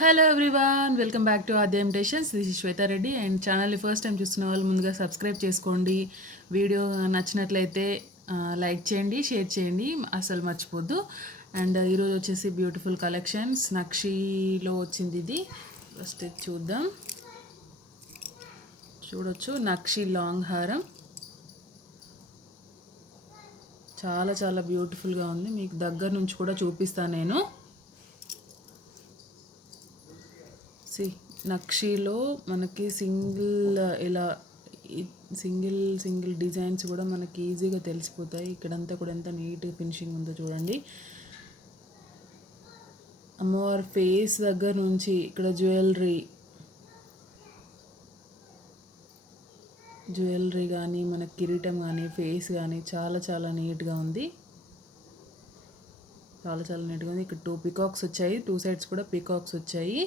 Hello everyone, welcome back to Aadya imitations. This is Shweta Reddy and ఛానల్ని first time చూస్తున్న వాళ్ళు ముందుగా సబ్స్క్రైబ్ చేసుకోండి. వీడియో నచ్చినట్లయితే లైక్ చేయండి, షేర్ చేయండి, అసలు మర్చిపోద్దు. అండ్ ఈరోజు వచ్చేసి బ్యూటిఫుల్ కలెక్షన్స్ నక్షీలో వచ్చింది. ఇది ఫస్ట్ చూద్దాం. చూడొచ్చు, నక్షి లాంగ్ హారం చాలా చాలా బ్యూటిఫుల్గా ఉంది. మీకు దగ్గర నుంచి కూడా చూపిస్తాను నేను. నక్షీలో మనకి ఇలా సింగిల్ డిజైన్స్ కూడా మనకి ఈజీగా తెలిసిపోతాయి. ఇక్కడంతా కూడా ఎంత నీట్ ఫినిషింగ్ ఉందో చూడండి. అమ్మవారి ఫేస్ దగ్గర నుంచి ఇక్కడ జ్యువెలరీ కానీ మన కిరీటం కానీ ఫేస్ కానీ చాలా చాలా నీట్గా ఉంది. చాలా చాలా నీట్గా ఉంది. ఇక్కడ 2 పికాక్స్ వచ్చాయి, 2 సైడ్స్ కూడా పికాక్స్ వచ్చాయి.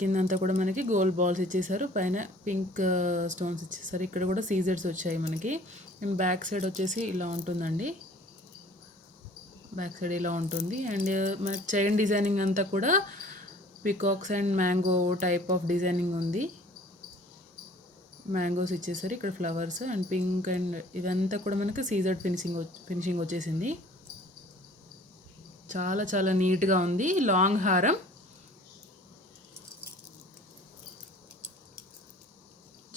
కిందంతా కూడా మనకి గోల్డ్ బాల్స్ ఇచ్చేసారు, పైన పింక్ స్టోన్స్ ఇచ్చేసారు. ఇక్కడ కూడా సీజర్స్ వచ్చాయి మనకి. అండ్ బ్యాక్ సైడ్ వచ్చేసి ఇలా ఉంటుందండి. బ్యాక్ సైడ్ ఇలా ఉంటుంది. అండ్ మనకి చైన్ డిజైనింగ్ అంతా కూడా peacocks and mango type of designing ఉంది. మ్యాంగోస్ ఇచ్చేసారు, ఇక్కడ ఫ్లవర్స్ అండ్ పింక్ అండ్ ఇదంతా కూడా మనకి సీజర్డ్ ఫినిషింగ్ వచ్చేసింది. చాలా చాలా నీట్గా ఉంది. లాంగ్ హారం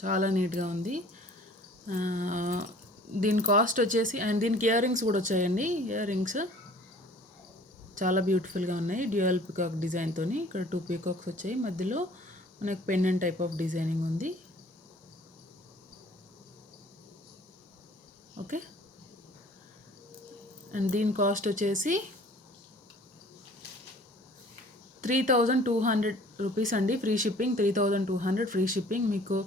చాలా నీట్గా ఉంది. దీని కాస్ట్ వచ్చేసి, అండ్ దీనికి ఇయర్ రింగ్స్ కూడా వచ్చాయండి. ఇయర్ రింగ్స్ చాలా బ్యూటిఫుల్గా ఉన్నాయి. డ్యూయల్ పికాక్ డిజైన్తో ఇక్కడ 2 పికాక్స్ వచ్చాయి. మధ్యలో మనకి పెండెంట్ టైప్ ఆఫ్ డిజైనింగ్ ఉంది. ఓకే, అండ్ దీని కాస్ట్ వచ్చేసి 3200 రూపీస్ అండి. Free shipping. 3200 free shipping. మీకు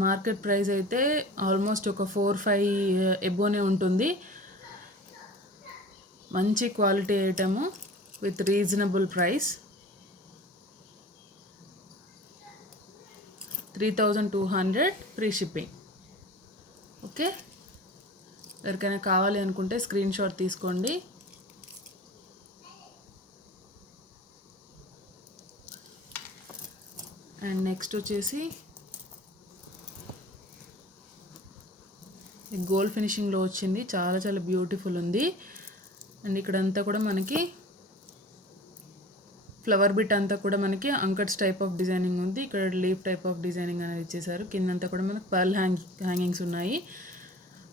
మార్కెట్ ప్రైస్ అయితే ఆల్మోస్ట్ ఒక 4-5 ఎబోనే ఉంటుంది. మంచి quality item with reasonable price. 3200 free shipping. Okay, ఎవరికైనా కావాలి అనుకుంటే స్క్రీన్ షాట్ తీసుకోండి. అండ్ నెక్స్ట్ వచ్చేసి గోల్డ్ ఫినిషింగ్లో వచ్చింది. చాలా చాలా బ్యూటిఫుల్ ఉంది. అండ్ ఇక్కడంతా కూడా మనకి ఫ్లవర్ బిట్ అంతా కూడా మనకి అంకట్స్ టైప్ ఆఫ్ డిజైనింగ్ ఉంది. ఇక్కడ లీఫ్ టైప్ ఆఫ్ డిజైనింగ్ అనేది ఇచ్చేసారు. కిందంతా కూడా మనకి పర్ల్ హ్యాంగింగ్స్ ఉన్నాయి.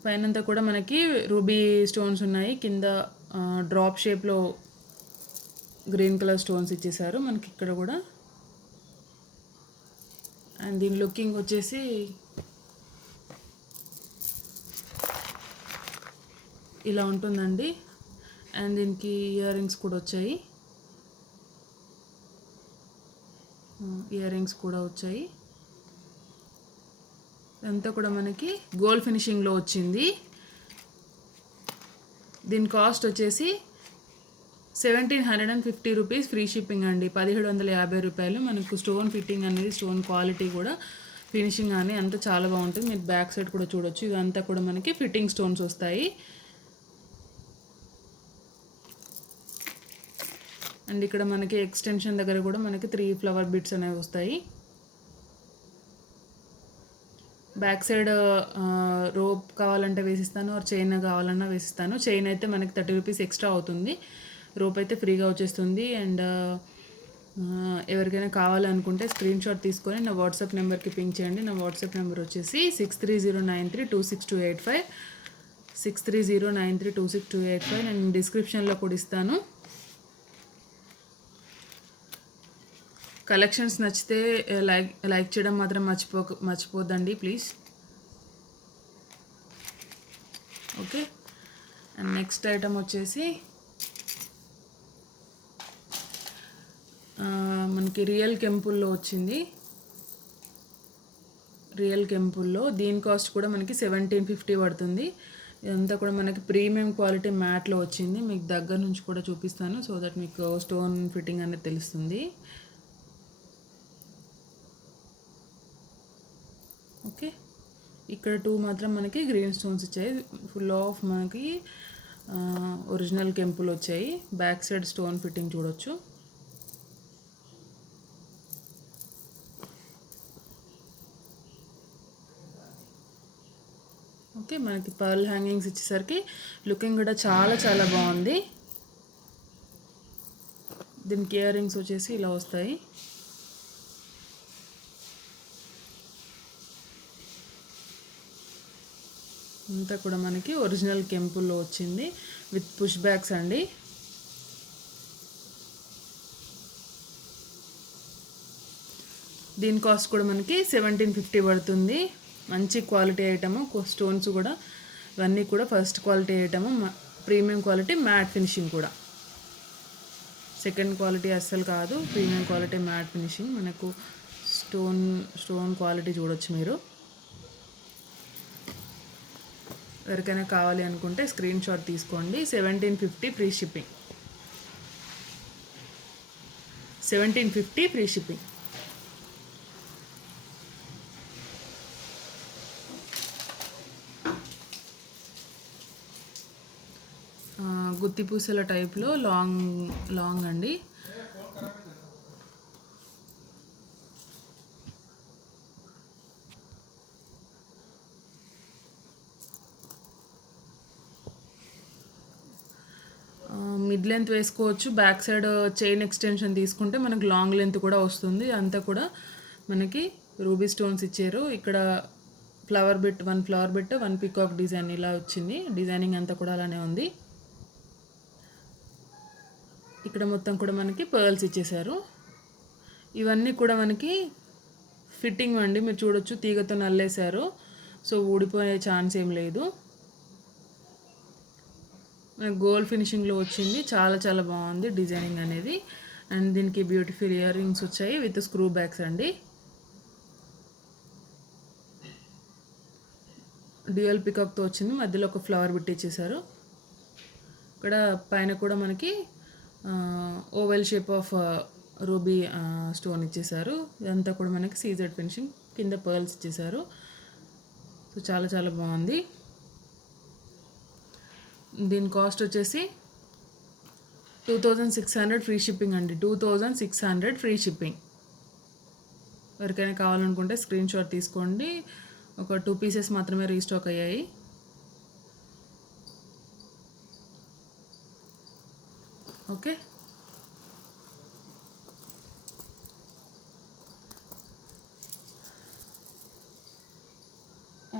పైనంతా కూడా మనకి రూబీ స్టోన్స్ ఉన్నాయి. కింద డ్రాప్ షేప్లో గ్రీన్ కలర్ స్టోన్స్ ఇచ్చేసారు మనకి ఇక్కడ కూడా. అండ్ దీని లుకింగ్ వచ్చేసి ఇలా ఉంటుందండి. అండ్ దీనికి ఇయర్ రింగ్స్ కూడా వచ్చాయి. ఇదంతా కూడా మనకి గోల్డ్ ఫినిషింగ్లో వచ్చింది. దీని కాస్ట్ వచ్చేసి 1750 రూపీస్ ఫ్రీ షిప్పింగ్ అండి. 1750 రూపాయలు. మనకు స్టోన్ ఫిట్టింగ్ అనేది, స్టోన్ క్వాలిటీ కూడా, ఫినిషింగ్ అని అంతా చాలా బాగుంటుంది. మీరు బ్యాక్ సైడ్ కూడా చూడొచ్చు. ఇదంతా కూడా మనకి ఫిట్టింగ్ స్టోన్స్ వస్తాయి. అండ్ ఇక్కడ మనకి ఎక్స్టెన్షన్ దగ్గర కూడా మనకి 3 ఫ్లవర్ బిట్స్ అనేవి వస్తాయి. బ్యాక్ సైడ్ రోప్ కావాలంటే వేసిస్తాను, ఆర్ చైన్ కావాలన్నా వేసిస్తాను. చైన్ అయితే మనకి 30 రూపీస్ ఎక్స్ట్రా అవుతుంది. రోప్ అయితే ఫ్రీగా వచ్చేస్తుంది. అండ్ ఎవరికైనా కావాలనుకుంటే స్క్రీన్ షాట్ తీసుకొని నా వాట్సాప్ నెంబర్కి పింక్ చేయండి. నా వాట్సాప్ నెంబర్ వచ్చేసి 6309326285. 6309326285. నేను డిస్క్రిప్షన్లో కూడా ఇస్తాను. కలెక్షన్స్ నచ్చితే లైక్ చేయడం మాత్రం మర్చిపోద్దండి please. Okay, and next item వచ్చేసి మనకి రియల్ కెంపుల్లో వచ్చింది. రియల్ కెంపుల్లో దీని కాస్ట్ కూడా మనకి 1750 పడుతుంది. ఇదంతా కూడా మనకి ప్రీమియం క్వాలిటీ మ్యాట్లో వచ్చింది. మీకు దగ్గర నుంచి కూడా చూపిస్తాను, సో దట్ మీకు స్టోన్ ఫిట్టింగ్ అనేది తెలుస్తుంది. ఓకే, ఇక్కడ 2 మాత్రం మనకి గ్రీన్ స్టోన్స్ ఇచ్చాయి. ఫుల్ ఆఫ్ మనకి ఒరిజినల్ కెంపులు వచ్చాయి. బ్యాక్ సైడ్ స్టోన్ ఫిట్టింగ్ చూడొచ్చు. ఓకే, మనకి పర్ల్ హ్యాంగింగ్స్ ఇచ్చేసరికి లుకింగ్ కూడా చాలా చాలా బాగుంది. దీనికి ఇయర్ రింగ్స్ వచ్చేసి ఇలా వస్తాయి. అంతా కూడా మనకి ఒరిజినల్ కెంపుల్లో వచ్చింది విత్ పుష్ బ్యాక్స్ అండి. దీని కాస్ట్ కూడా మనకి 1750 పడుతుంది. మంచి క్వాలిటీ ఐటము, స్టోన్స్ కూడా ఇవన్నీ కూడా first quality item, premium quality, matte finishing కూడా. సెకండ్ క్వాలిటీ అస్సలు కాదు, ప్రీమియం క్వాలిటీ మ్యాట్ ఫినిషింగ్. మనకు స్టోన్ క్వాలిటీ చూడొచ్చు మీరు. ఎవరికైనా కావాలి అనుకుంటే స్క్రీన్ షాట్ తీసుకోండి. 1750 ఫ్రీ షిప్పింగ్. 1750 free shipping. గుత్తి పూసల టైప్లో లాంగ్ అండి. మిడ్ లెంత్ వేసుకోవచ్చు. బ్యాక్ సైడ్ చైన్ ఎక్స్టెన్షన్ తీసుకుంటే మనకు లాంగ్ లెంత్ కూడా వస్తుంది. అంతా కూడా మనకి రూబీ స్టోన్స్ ఇచ్చారు. ఇక్కడ one flower bit, one peacock design ఇలా వచ్చింది. డిజైనింగ్ అంతా కూడా అలానే ఉంది. ఇక్కడ మొత్తం కూడా మనకి పర్ల్స్ ఇచ్చేసారు. ఇవన్నీ కూడా మనకి ఫిట్టింగ్ అండి, మీరు చూడొచ్చు. తీగతో నల్లేశారు, సో ఊడిపోయే ఛాన్స్ ఏం లేదు. మనకు గోల్డ్ ఫినిషింగ్లో వచ్చింది. చాలా చాలా బాగుంది డిజైనింగ్ అనేది. అండ్ దీనికి బ్యూటిఫుల్ ఇయర్ రింగ్స్ వచ్చాయి విత్ స్క్రూ బ్యాగ్స్ అండి. డ్యూయల్ పికాక్తో వచ్చింది. మధ్యలో ఒక ఫ్లవర్ బిట్ ఇచ్చేసారు. ఇక్కడ పైన కూడా మనకి oval shape of ruby stone ఇచ్చేసారు. ఇదంతా కూడా మనకి సీజెడ్ ఫినిషింగ్, కింద పర్ల్స్ ఇచ్చేసారు. సో చాలా చాలా బాగుంది. దీని కాస్ట్ వచ్చేసి 2600 ఫ్రీ షిప్పింగ్ అండి. 2600 ఫ్రీ షిప్పింగ్. ఎవరికైనా కావాలనుకుంటే స్క్రీన్ షాట్ తీసుకోండి. ఒక 2 పీసెస్ మాత్రమే రీస్టాక్ అయ్యాయి. ఓకే,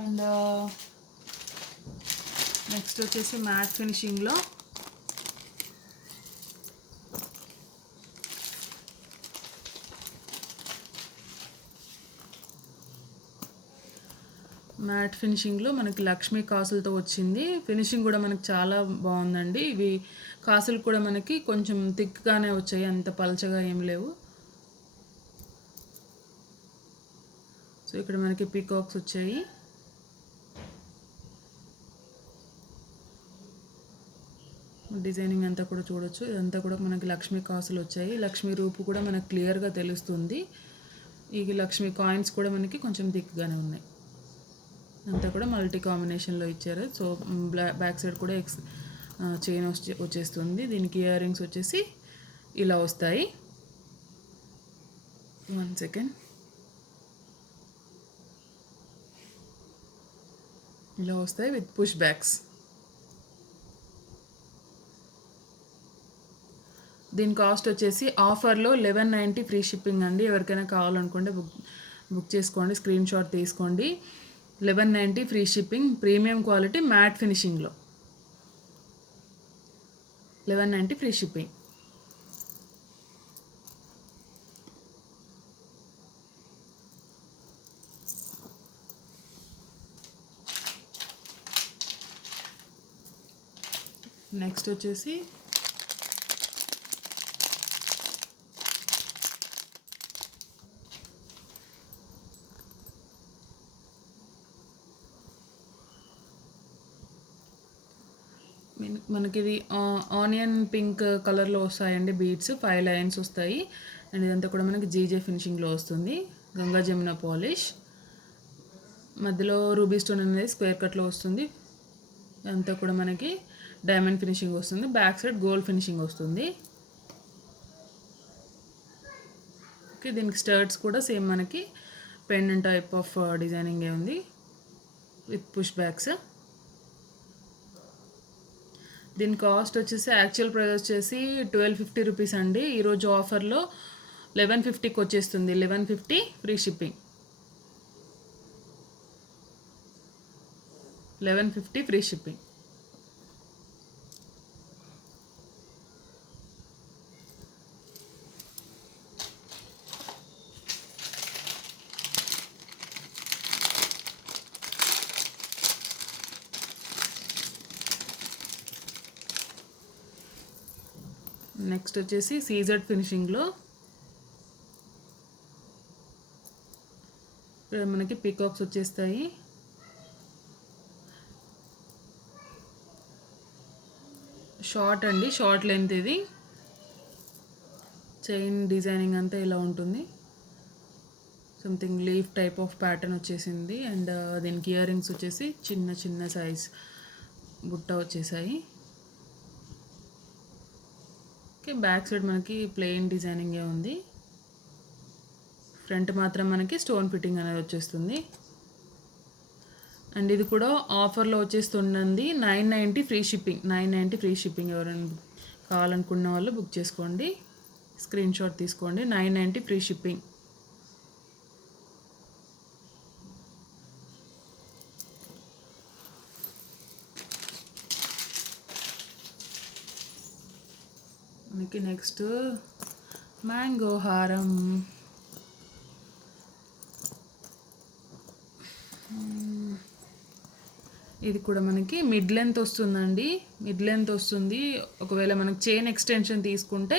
అండ్ నెక్స్ట్ వచ్చేసి మ్యాట్ ఫినిషింగ్లో మనకి లక్ష్మీ కాసులతో వచ్చింది. ఫినిషింగ్ కూడా మనకి చాలా బాగుందండి. ఇవి కాసులు కూడా మనకి కొంచెం థిక్గానే వచ్చాయి, అంత పల్చగా ఏం లేవు. సో ఇక్కడ మనకి పీకాక్స్ వచ్చాయి. డిజైనింగ్ అంతా కూడా చూడొచ్చు. ఇదంతా కూడా మనకి లక్ష్మీ కాసులు వచ్చాయి. లక్ష్మీ రూపు కూడా మనకు క్లియర్గా తెలుస్తుంది. ఈ లక్ష్మీ కాయిన్స్ కూడా మనకి కొంచెం థిక్గానే ఉన్నాయి. అంతా కూడా మల్టీ కాంబినేషన్లో ఇచ్చారు. సో బ్యాక్ సైడ్ కూడా చైన్ వచ్చేస్తుంది. దీనికి ఇయర్ రింగ్స్ వచ్చేసి ఇలా వస్తాయి. 1 సెకండ్. ఇలా వస్తాయి విత్ పుష్ బ్యాక్స్. దీని కాస్ట్ వచ్చేసి ఆఫర్లో 1190 ఫ్రీ షిప్పింగ్ అండి. ఎవరికైనా కావాలనుకుంటే బుక్ చేసుకోండి, స్క్రీన్ షాట్ తీసుకోండి. 1190 free shipping, premium quality matte ఫినిషింగ్లో 1190 ఫ్రీ షిప్పింగ్. నెక్స్ట్ వచ్చేసి మనకి ఇది ఆనియన్ పింక్ కలర్లో వస్తాయండి బీడ్స్. 5 లైన్స్ వస్తాయి. అండ్ ఇదంతా కూడా మనకి జీజే ఫినిషింగ్లో వస్తుంది. గంగా జమున పాలిష్, మధ్యలో రూబీ స్టోన్ అనేది స్క్వేర్ కట్లో వస్తుంది. అంతా కూడా మనకి డైమండ్ ఫినిషింగ్ వస్తుంది. బ్యాక్ సైడ్ గోల్డ్ ఫినిషింగ్ వస్తుంది. ఓకే, దీనికి స్టర్ట్స్ కూడా సేమ్ మనకి పెండెంట్ టైప్ ఆఫ్ డిజైనింగ్ ఉంది విత్ పుష్ బ్యాక్స్. దీని కాస్ట్ వచ్చేసి యాక్చువల్ ప్రైస్ వచ్చేసి 1250 రూపీస్ అండి. ఈరోజు ఆఫర్లో 1150కి వచ్చేస్తుంది. 1150 free shipping. 1150 free shipping. Next వచ్చేసి సీజెడ్ ఫినిషింగ్లో ఇక్కడ మనకి పీకాక్స్ వచ్చేస్తాయి. షార్ట్ అండి, షార్ట్ లెంత్. ఇది చైన్ డిజైనింగ్ అంతా ఇలా ఉంటుంది. Something leaf type of pattern వచ్చేసింది. అండ్ దీనికి ఇయర్ రింగ్స్ వచ్చేసి చిన్న చిన్న సైజ్ బుట్ట వచ్చేసాయి. ఓకే, బ్యాక్ సైడ్ మనకి ప్లెయిన్ డిజైనింగే ఉంది. ఫ్రంట్ మాత్రం మనకి స్టోన్ ఫిట్టింగ్ అనేది వచ్చేస్తుంది. అండ్ ఇది కూడా ఆఫర్లో వచ్చేస్తుందండి. 990 ఫ్రీ షిప్పింగ్. 990 free shipping. ఎవరైనా కావాలనుకున్న వాళ్ళు బుక్ చేసుకోండి, స్క్రీన్ షాట్ తీసుకోండి. 990 ఫ్రీ షిప్పింగ్. మనకి నెక్స్ట్ మ్యాంగో హారం. ఇది కూడా మనకి మిడ్ లెంత్ వస్తుందండి. మిడ్ లెంత్ వస్తుంది. ఒకవేళ మనకి చైన్ ఎక్స్టెన్షన్ తీసుకుంటే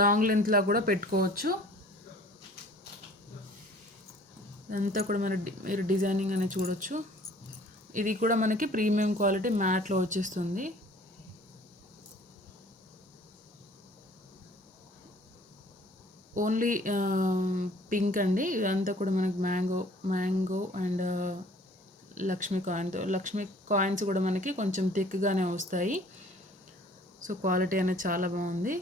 లాంగ్ లెంత్లా కూడా పెట్టుకోవచ్చు. ఇదంతా కూడా మీరు డిజైనింగ్ అనేది చూడొచ్చు. ఇది కూడా మనకి ప్రీమియం క్వాలిటీ మ్యాట్లో వచ్చేస్తుంది. ఓన్లీ పింక్ అండి. ఇదంతా కూడా మనకి మ్యాంగో అండ్ లక్ష్మీ కాయిన్స్ కూడా మనకి కొంచెం థిక్గానే వస్తాయి. సో క్వాలిటీ అనేది చాలా బాగుంది.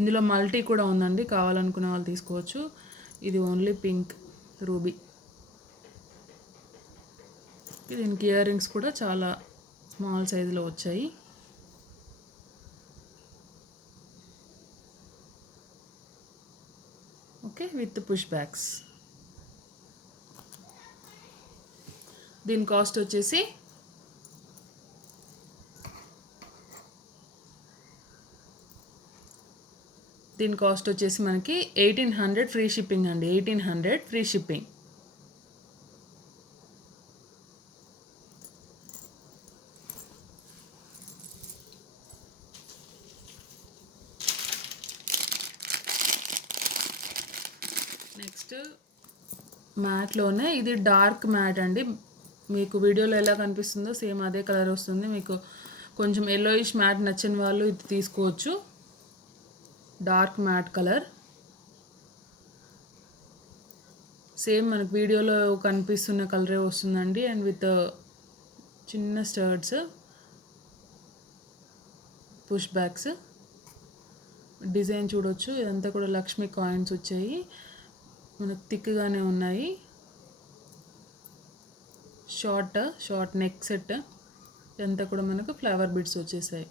ఇందులో మల్టీ కూడా ఉందండి, కావాలనుకునే వాళ్ళు తీసుకోవచ్చు. ఇది ఓన్లీ పింక్ రూబీ. దీనికి ఇయర్ రింగ్స్ కూడా చాలా స్మాల్ సైజులో వచ్చాయి. Okay, with push backs. దీని కాస్ట్ వచ్చేసి మనకి 1800 ఫ్రీ షిప్పింగ్ అండి. 1800 ఫ్రీ షిప్పింగ్. నెక్స్ట్ మ్యాట్లోనే ఇది డార్క్ మ్యాట్ అండి. మీకు వీడియోలో ఎలా కనిపిస్తుందో సేమ్ అదే కలర్ వస్తుంది. మీకు కొంచెం ఎల్లోయిష్ మ్యాట్ నచ్చని వాళ్ళు ఇది తీసుకోవచ్చు. డార్క్ మ్యాట్ కలర్ సేమ్ మనకు వీడియోలో కనిపిస్తున్న కలరే వస్తుందండి. అండ్ విత్ చిన్న స్టర్ట్స్, పుష్ బ్యాక్స్. డిజైన్ చూడొచ్చు. ఇదంతా కూడా లక్ష్మీ కాయిన్స్ వచ్చాయి. మనకు థిక్గానే ఉన్నాయి. Short neck set. ఇదంతా కూడా మనకు ఫ్లవర్ బిడ్స్ వచ్చేసాయి.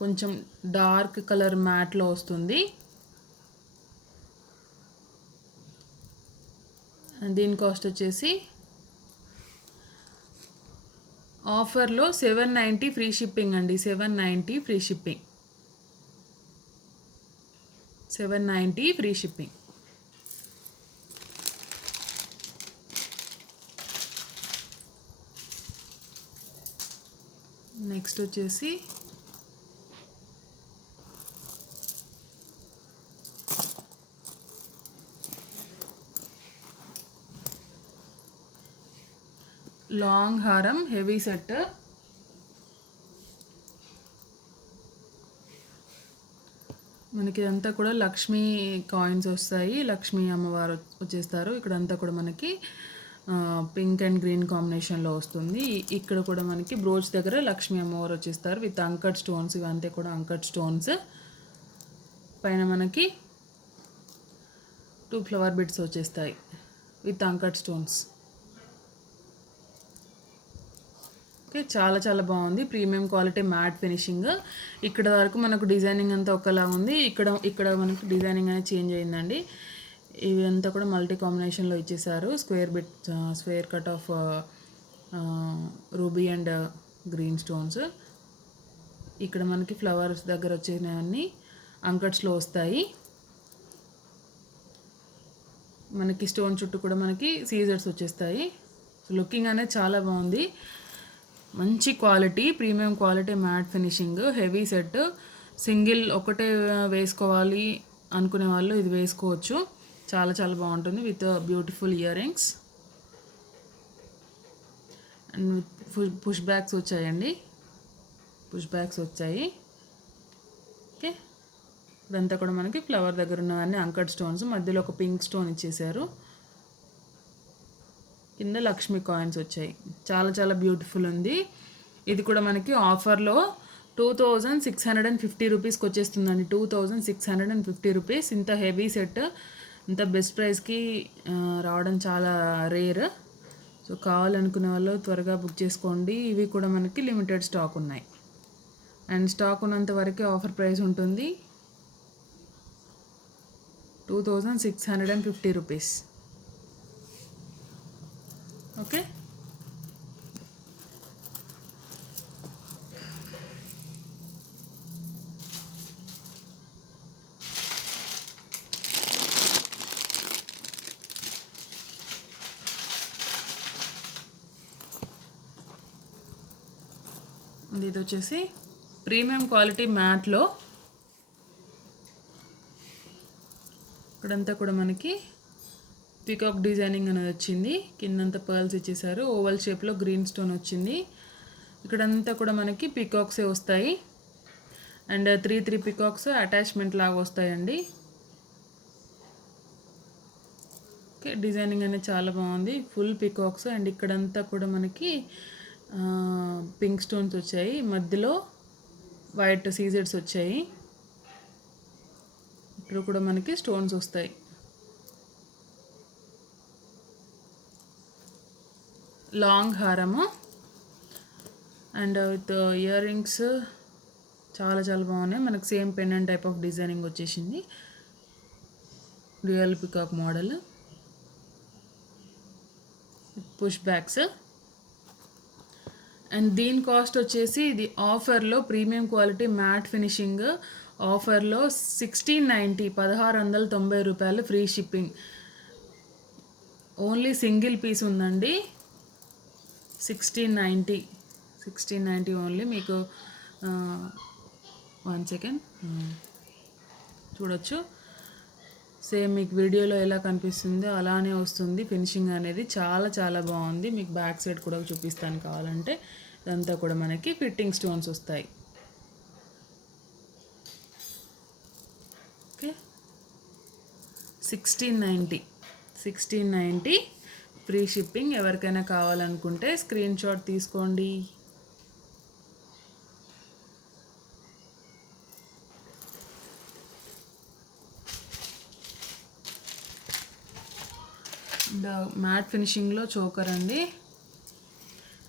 కొంచెం డార్క్ కలర్ మ్యాట్లో వస్తుంది. దీని కాస్ట్ వచ్చేసి ఆఫర్లో 790 ఫ్రీ షిప్పింగ్ అండి. 790 free shipping. 790 free shipping. Next వచ్చేసి లాంగ్ హారం హెవీ సెట్. మనకి ఇదంతా కూడా లక్ష్మీ కాయిన్స్ వస్తాయి. లక్ష్మీ అమ్మవారు వచ్చేస్తారు. ఇక్కడంతా కూడా మనకి పింక్ అండ్ గ్రీన్ కాంబినేషన్లో వస్తుంది. ఇక్కడ కూడా మనకి బ్రోచ్ దగ్గర లక్ష్మీ అమ్మవారు వచ్చేస్తారు విత్ అంకట్ స్టోన్స్. ఇవంతా కూడా అంకట్ స్టోన్స్. పైన మనకి 2 ఫ్లవర్ బిడ్స్ వచ్చేస్తాయి విత్ అంకట్ స్టోన్స్. ఓకే, చాలా చాలా బాగుంది. Premium quality matte finishing. ఇక్కడ వరకు మనకు డిజైనింగ్ అంతా ఒకలా ఉంది. ఇక్కడ ఇక్కడ మనకు డిజైనింగ్ అనేది చేంజ్ అయిందండి. ఇవి అంతా కూడా మల్టీ కాంబినేషన్లో ఇచ్చేసారు. Square cut off ruby and green stones. ఇక్కడ మనకి ఫ్లవర్స్ దగ్గర వచ్చేవన్నీ అంకట్స్లో వస్తాయి. మనకి స్టోన్ చుట్టూ కూడా మనకి సీజర్స్ వచ్చేస్తాయి. లుకింగ్ అనేది చాలా బాగుంది. మంచి quality, premium quality matte finishing, heavy set. Single ఒకటే వేసుకోవాలి అనుకునే వాళ్ళు ఇది వేసుకోవచ్చు. చాలా చాలా బాగుంటుంది with beautiful ear rings and push bags వచ్చాయండి. పుష్ బ్యాగ్స్ వచ్చాయి. ఓకే, ఇదంతా కూడా మనకి ఫ్లవర్ దగ్గర ఉన్నవన్నీ అంకట్ స్టోన్స్, మధ్యలో ఒక పింక్ స్టోన్ ఇచ్చేసారు. కింద లక్ష్మీ కాయిన్స్ వచ్చాయి. చాలా చాలా బ్యూటిఫుల్ ఉంది. ఇది కూడా మనకి ఆఫర్లో 2650 రూపీస్కి వచ్చేస్తుందండి. 2650 రూపీస్. ఇంత హెవీ సెట్ ఇంత బెస్ట్ ప్రైస్కి రావడం చాలా రేర్. సో కావాలనుకునే వాళ్ళు త్వరగా బుక్ చేసుకోండి. ఇవి కూడా మనకి లిమిటెడ్ స్టాక్ ఉన్నాయి అండ్ స్టాక్ ఉన్నంత వరకే ఆఫర్ ప్రైస్ ఉంటుంది. 2650 రూపీస్. ఓకే, ఇది వచ్చేసి ప్రీమియం క్వాలిటీ మ్యాట్లో. ఇక్కడంతా కూడా మనకి పీకాక్ డిజైనింగ్ అనేది వచ్చింది. కిందంతా పర్ల్స్ ఇచ్చేసారు. ఓవల్ షేప్లో గ్రీన్ స్టోన్ వచ్చింది. ఇక్కడంతా కూడా మనకి పీకాక్సే వస్తాయి అండ్ 3 పీకాక్స్ అటాచ్మెంట్ లాగా వస్తాయండి. ఓకే, డిజైనింగ్ అనేది చాలా బాగుంది. ఫుల్ పీకాక్స్ అండ్ ఇక్కడంతా కూడా మనకి పింక్ స్టోన్స్ వచ్చాయి. మధ్యలో వైట్ సీజెడ్స్ వచ్చాయి. ఇక్కడ కూడా మనకి స్టోన్స్ వస్తాయి. లాంగ్ హారము అండ్ విత్ ఇయర్ రింగ్స్ చాలా చాలా బాగున్నాయి. మనకు same pendant type of designing వచ్చేసింది. Real peacock model. Push bags and దీని కాస్ట్ వచ్చేసి ఇది ఆఫర్లో ప్రీమియం క్వాలిటీ మ్యాట్ ఫినిషింగ్ ఆఫర్లో 1690 రూపాయలు free shipping. Only single piece ఉందండి. 1690 ఓన్లీ. మీకు 1 సెకండ్ చూడొచ్చు. సేమ్ మీకు వీడియోలో ఎలా కనిపిస్తుందో అలానే వస్తుంది. ఫినిషింగ్ అనేది చాలా చాలా బాగుంది. మీకు బ్యాక్ సైడ్ కూడా చూపిస్తాను కావాలంటే. ఇదంతా కూడా మనకి ఫిట్టింగ్ స్టోన్స్ వస్తాయి. Okay, 1690 free shipping. ఎవరికైనా కావాలనుకుంటే స్క్రీన్ షాట్ తీసుకోండి. మ్యాట్ ఫినిషింగ్లో చోకర్ అండి.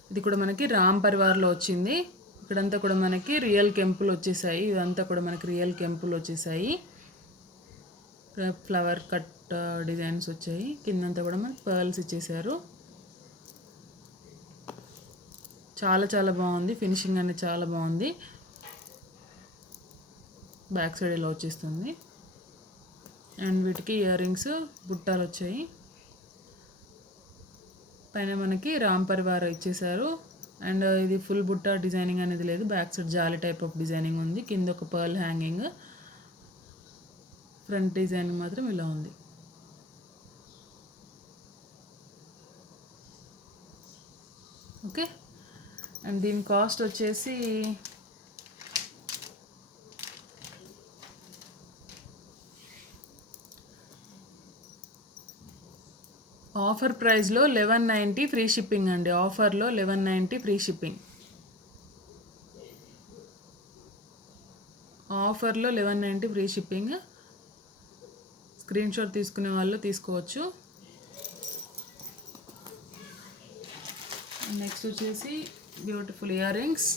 ఇది కూడా మనకి రామ్ పరివార్లో వచ్చింది. ఇక్కడంతా కూడా మనకి రియల్ కెంపులు వచ్చేసాయి. ఇదంతా కూడా మనకి రియల్ కెంపులు వచ్చేసాయి. ఫ్లవర్ కట్ డిజైన్స్ వచ్చాయి. కిందంతా కూడా మనకి పర్ల్స్ ఇచ్చేసారు. చాలా చాలా బాగుంది. ఫినిషింగ్ అనేది చాలా బాగుంది. బ్యాక్ సైడ్ ఇలా వచ్చేస్తుంది అండ్ వీటికి ఇయర్ రింగ్స్ బుట్టాలు వచ్చాయి. పైన మనకి రామ్ పరివార్ ఇచ్చేసారు అండ్ ఇది ఫుల్ బుట్ట డిజైనింగ్ అనేది లేదు. బ్యాక్ సైడ్ జాలి టైప్ ఆఫ్ డిజైనింగ్ ఉంది. కింద ఒక పర్ల్ హ్యాంగింగ్. ఫ్రంట్ డిజైనింగ్ మాత్రం ఇలా ఉంది. ఓకే, అండ్ దీని కాస్ట్ వచ్చేసి ఆఫర్ ప్రైస్లో 1190 ఫ్రీ షిప్పింగ్ అండి. ఆఫర్లో 1190 ఫ్రీ షిప్పింగ్. ఆఫర్లో 1190 ఫ్రీ షిప్పింగ్. స్క్రీన్ షాట్ తీసుకునే వాళ్ళు తీసుకోవచ్చు. నెక్స్ట్ వచ్చేసి బ్యూటిఫుల్ ఇయర్ రింగ్స్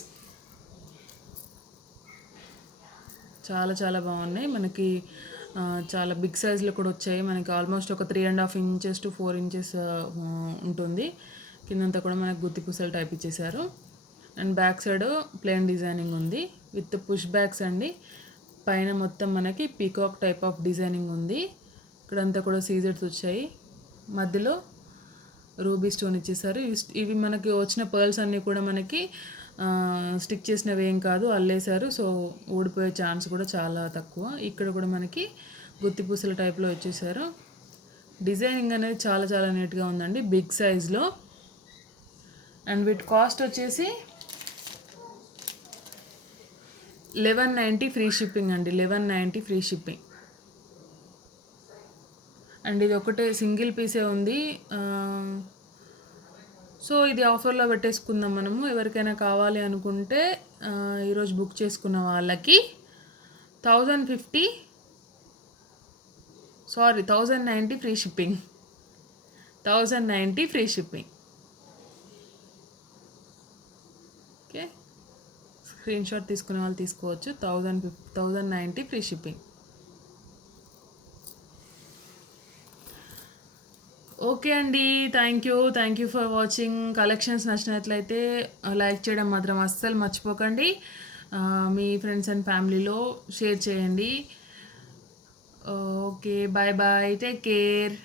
చాలా చాలా బాగున్నాయి మనకి. చాలా బిగ్ సైజ్లో కూడా వచ్చాయి మనకి. ఆల్మోస్ట్ ఒక 3.5 ఇంచెస్ టు 4 ఇంచెస్ ఉంటుంది. కిందంతా కూడా మనకు గుత్తి పూసలు టైప్ ఇచ్చేసారు. And back side plain designing ఉంది విత్ పుష్ బ్యాక్స్ అండి. పైన మొత్తం మనకి పీకాక్ టైప్ ఆఫ్ డిజైనింగ్ ఉంది. ఇక్కడంతా కూడా సీజర్స్ వచ్చాయి. మధ్యలో రూబీ స్టోన్ ఇచ్చేసారు. ఇవి మనకి వచ్చిన పర్ల్స్ అన్నీ కూడా మనకి స్టిక్ చేసినవి ఏం కాదు, అల్లేశారు. సో ఊడిపోయే ఛాన్స్ కూడా చాలా తక్కువ. ఇక్కడ కూడా మనకి గుత్తి పూసల టైప్లో వచ్చేసారు. డిజైనింగ్ అనేది చాలా చాలా నీట్గా ఉందండి, బిగ్ సైజ్లో. అండ్ వీటి కాస్ట్ వచ్చేసి 1190 ఫ్రీ షిప్పింగ్ అండి. 1190 ఫ్రీ షిప్పింగ్. అండ్ ఇది ఒకటే సింగిల్ పీసే ఉంది. సో ఇది ఆఫర్లో పెట్టేసుకుందాం మనము. ఎవరికైనా కావాలి అనుకుంటే ఈరోజు బుక్ చేసుకున్న వాళ్ళకి 1090 free shipping. 1090 free shipping. Okay, screenshot తీసుకునే వాళ్ళు తీసుకోవచ్చు. 1090 ఫ్రీ షిప్పింగ్. ఓకే అండి, thank you for watching. Collections నచ్చినట్లయితే లైక్ చేయడం మాత్రం అస్సలు మర్చిపోకండి. మీ ఫ్రెండ్స్ అండ్ ఫ్యామిలీలో షేర్ చేయండి. Okay, bye bye, take care.